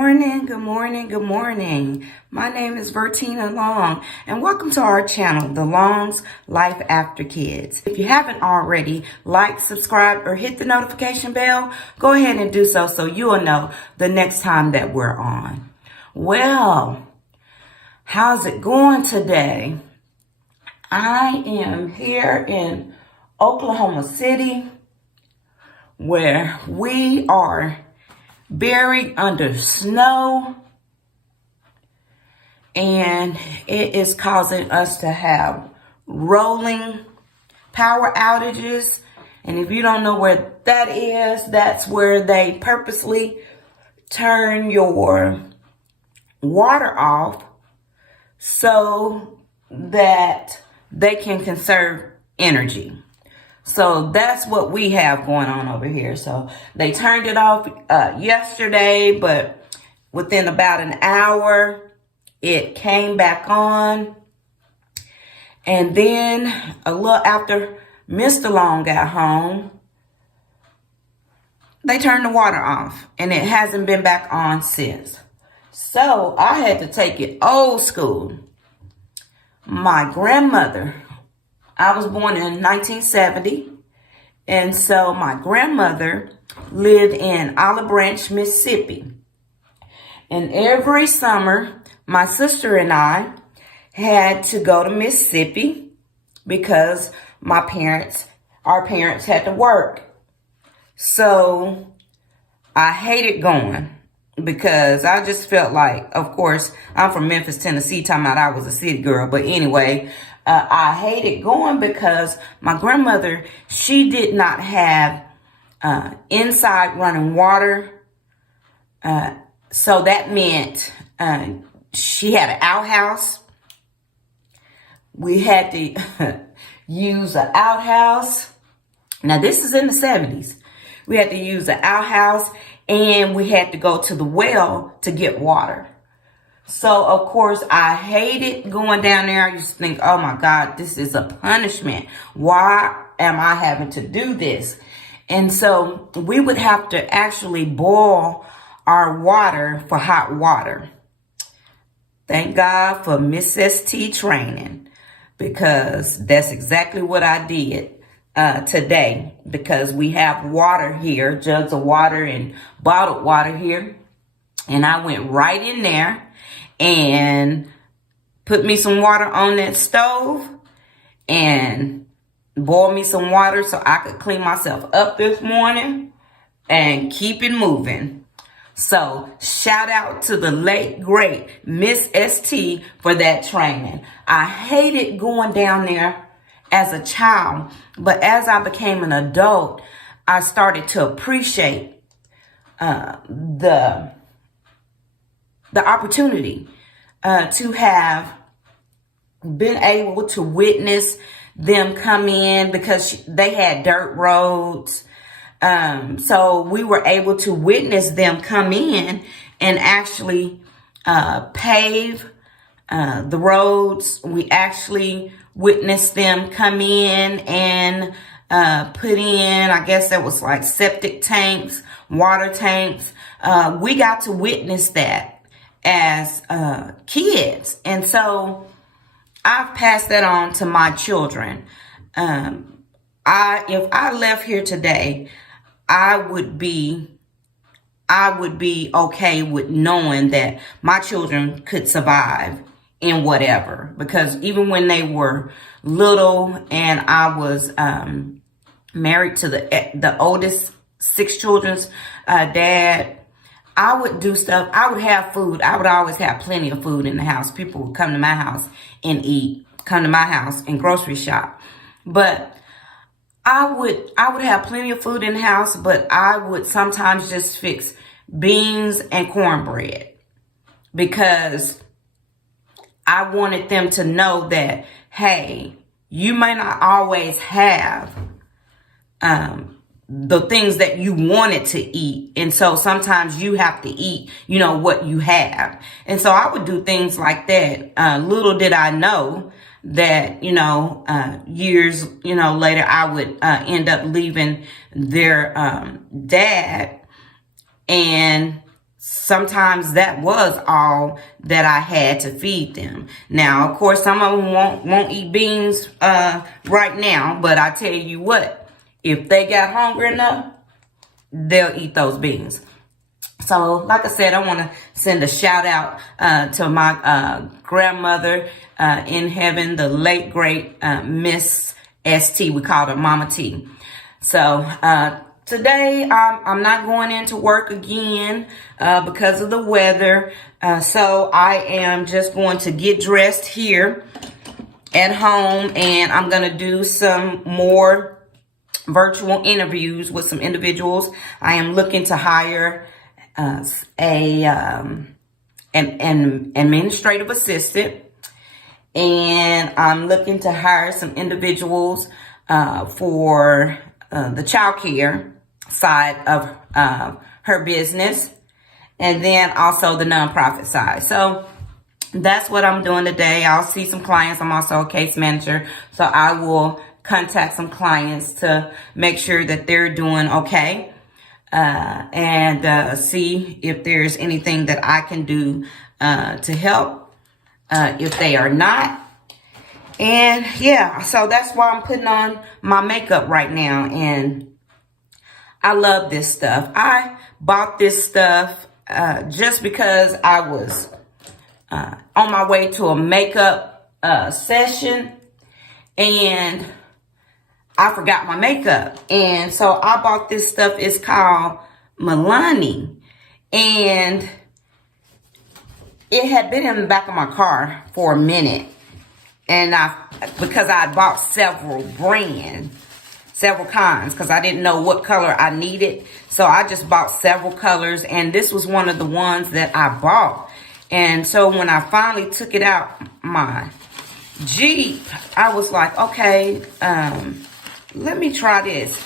morning, good morning, good morning. My name is Vertina Long, and welcome to our channel, The Long's Life After Kids. If you haven't already, like, subscribe, or hit the notification bell, go ahead and do so you'll know the next time that we're on. Well, how's it going today? I am here in Oklahoma City, where we are buried under snow, and it is causing us to have rolling power outages. And if you don't know where that is, that's where they purposely turn your water off so that they can conserve energy. So that's what we have going on over here. So they turned it off yesterday, but within about an hour, it came back on. And then a little after Mr. Long got home, they turned the water off, and it hasn't been back on since. So I had to take it old school. My grandmother, I was born in 1970, and so my grandmother lived in Olive Branch, Mississippi. And every summer, my sister and I had to go to Mississippi because our parents had to work. So I hated going because I just felt like, of course, I'm from Memphis, Tennessee, talking about I was a city girl. But anyway, I hated going because my grandmother, she did not have inside running water. So that meant she had an outhouse. We had to use an outhouse. Now, this is in the 70s. We had to use an outhouse, and we had to go to the well to get water. So, of course, I hated going down there. I used to think, oh, my God, this is a punishment. Why am I having to do this? And so we would have to actually boil our water for hot water. Thank God for Miss ST training, because that's exactly what I did today, because we have water here, jugs of water and bottled water here. And I went right in there and put me some water on that stove and boiled me some water so I could clean myself up this morning and keep it moving. So shout out to the late, great Miss ST for that training. I hated going down there as a child, but as I became an adult, I started to appreciate the opportunity to have been able to witness them come in, because they had dirt roads. So we were able to witness them come in and actually pave the roads. We actually witnessed them come in and put in, I guess that was like septic tanks, water tanks. We got to witness that as kids. And so I've passed that on to my children. If I left here today, I would be okay with knowing that my children could survive in whatever, because even when they were little and I was married to the oldest 6 children's dad, I would do stuff. I would have food. I would always have plenty of food in the house. People would come to my house and eat, come to my house and grocery shop. But I would have plenty of food in the house, but I would sometimes just fix beans and cornbread, because I wanted them to know that, hey, you may not always have the things that you wanted to eat. And so sometimes you have to eat, what you have. And so I would do things like that. Little did I know that, years, later I would end up leaving their dad and sometimes that was all that I had to feed them. Now, of course, some of them won't eat beans right now, but I tell you what, if they got hungry enough, they'll eat those beans. So, like I said, I want to send a shout out to my grandmother in heaven, the late great Miss ST. We called her Mama T. So, today, I'm not going into work again because of the weather. So I am just going to get dressed here at home, and I'm going to do some more virtual interviews with some individuals. I am looking to hire an administrative assistant, and I'm looking to hire some individuals for the child care side of her business, and then also the nonprofit side. So that's what I'm doing today. I'll see some clients. I'm also a case manager, so I will contact some clients to make sure that they're doing okay, and see if there's anything that I can do to help if they are not. And yeah, so that's why I'm putting on my makeup right now, and I love this stuff. I bought this stuff just because I was on my way to a makeup session, and I forgot my makeup. And so I bought this stuff. It's called Milani, and it had been in the back of my car for a minute. And because I bought several kinds, because I didn't know what color I needed. So I just bought several colors, and this was one of the ones that I bought. And so when I finally took it out my Jeep, I was like, okay, let me try this.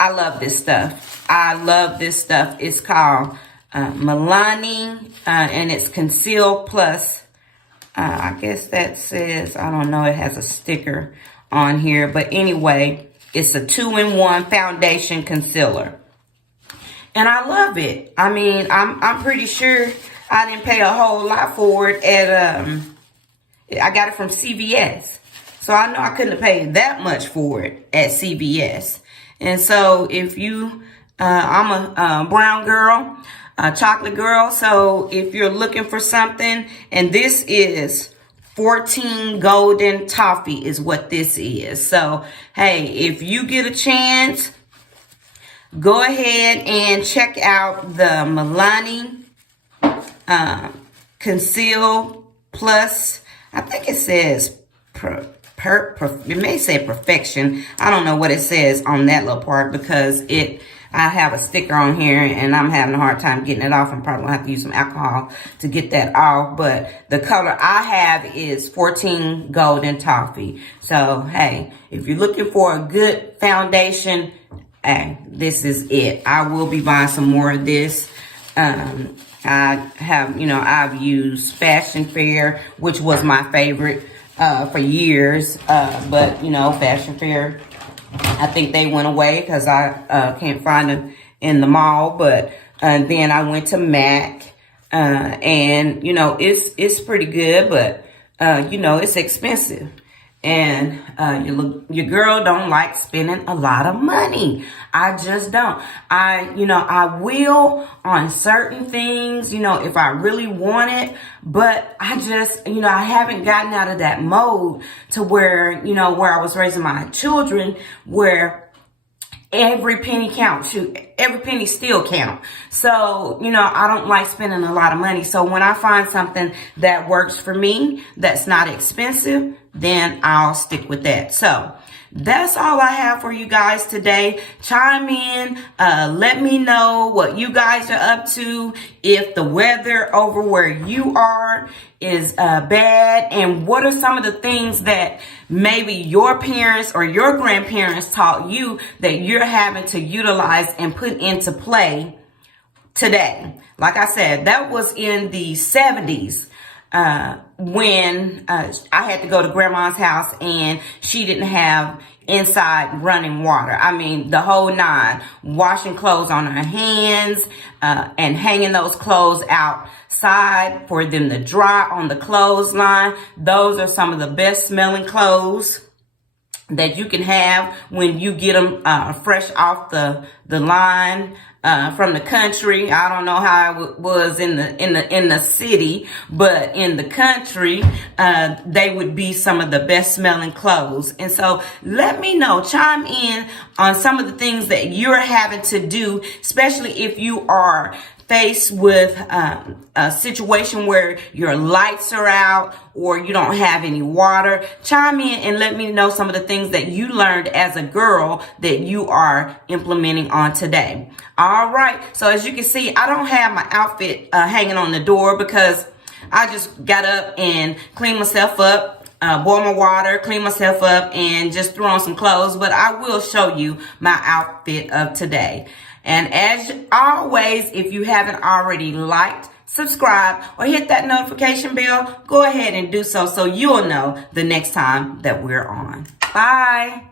I love this stuff. I love this stuff. It's called Milani, and it's Conceal Plus. I guess that says, I don't know, it has a sticker on here. But anyway, it's a 2-in-1 foundation concealer. And I love it. I mean, I'm pretty sure I didn't pay a whole lot for it at, I got it from CVS. So I know I couldn't have paid that much for it at CVS. And so if you, I'm a brown girl, a chocolate girl. So if you're looking for something, and this is 14 golden toffee is what this is. So, hey, if you get a chance, go ahead and check out the Milani Conceal Plus. I think it says, it may say perfection. I don't know what it says on that little part, because I have a sticker on here and I'm having a hard time getting it off. I'm probably gonna have to use some alcohol to get that off. But the color I have is 14 Golden Toffee. So, hey, if you're looking for a good foundation, hey, this is it. I will be buying some more of this. I have, I've used Fashion Fair, which was my favorite for years. But, Fashion Fair, I think they went away because I can't find them in the mall. But then I went to MAC, and it's pretty good, but it's expensive, and your girl don't like spending a lot of money. I just don't. I will on certain things, if I really want it, but I just, I haven't gotten out of that mode to where, where I was raising my children, where every penny counts. Shoot, every penny still count. So, I don't like spending a lot of money. So when I find something that works for me, that's not expensive, then I'll stick with that. So that's all I have for you guys today. Chime in. Let me know what you guys are up to. If the weather over where you are is bad, and what are some of the things that maybe your parents or your grandparents taught you that you're having to utilize and put into play today. Like I said, that was in the 70s. when I had to go to grandma's house and she didn't have inside running water. I mean, the whole nine. Washing clothes on her hands and hanging those clothes outside for them to dry on the clothesline. Those are some of the best smelling clothes that you can have when you get them fresh off the line from the country. I don't know how it was in the city, but in the country, they would be some of the best smelling clothes. And so let me know, chime in on some of the things that you're having to do, especially if you are faced with a situation where your lights are out or you don't have any water. Chime in and let me know some of the things that you learned as a girl that you are implementing on today. All right. So as you can see, I don't have my outfit hanging on the door because I just got up and cleaned myself up. Boil my water, clean myself up, and just throw on some clothes. But I will show you my outfit of today. And as always, if you haven't already liked, subscribe, or hit that notification bell, go ahead and do so you'll know the next time that we're on. Bye.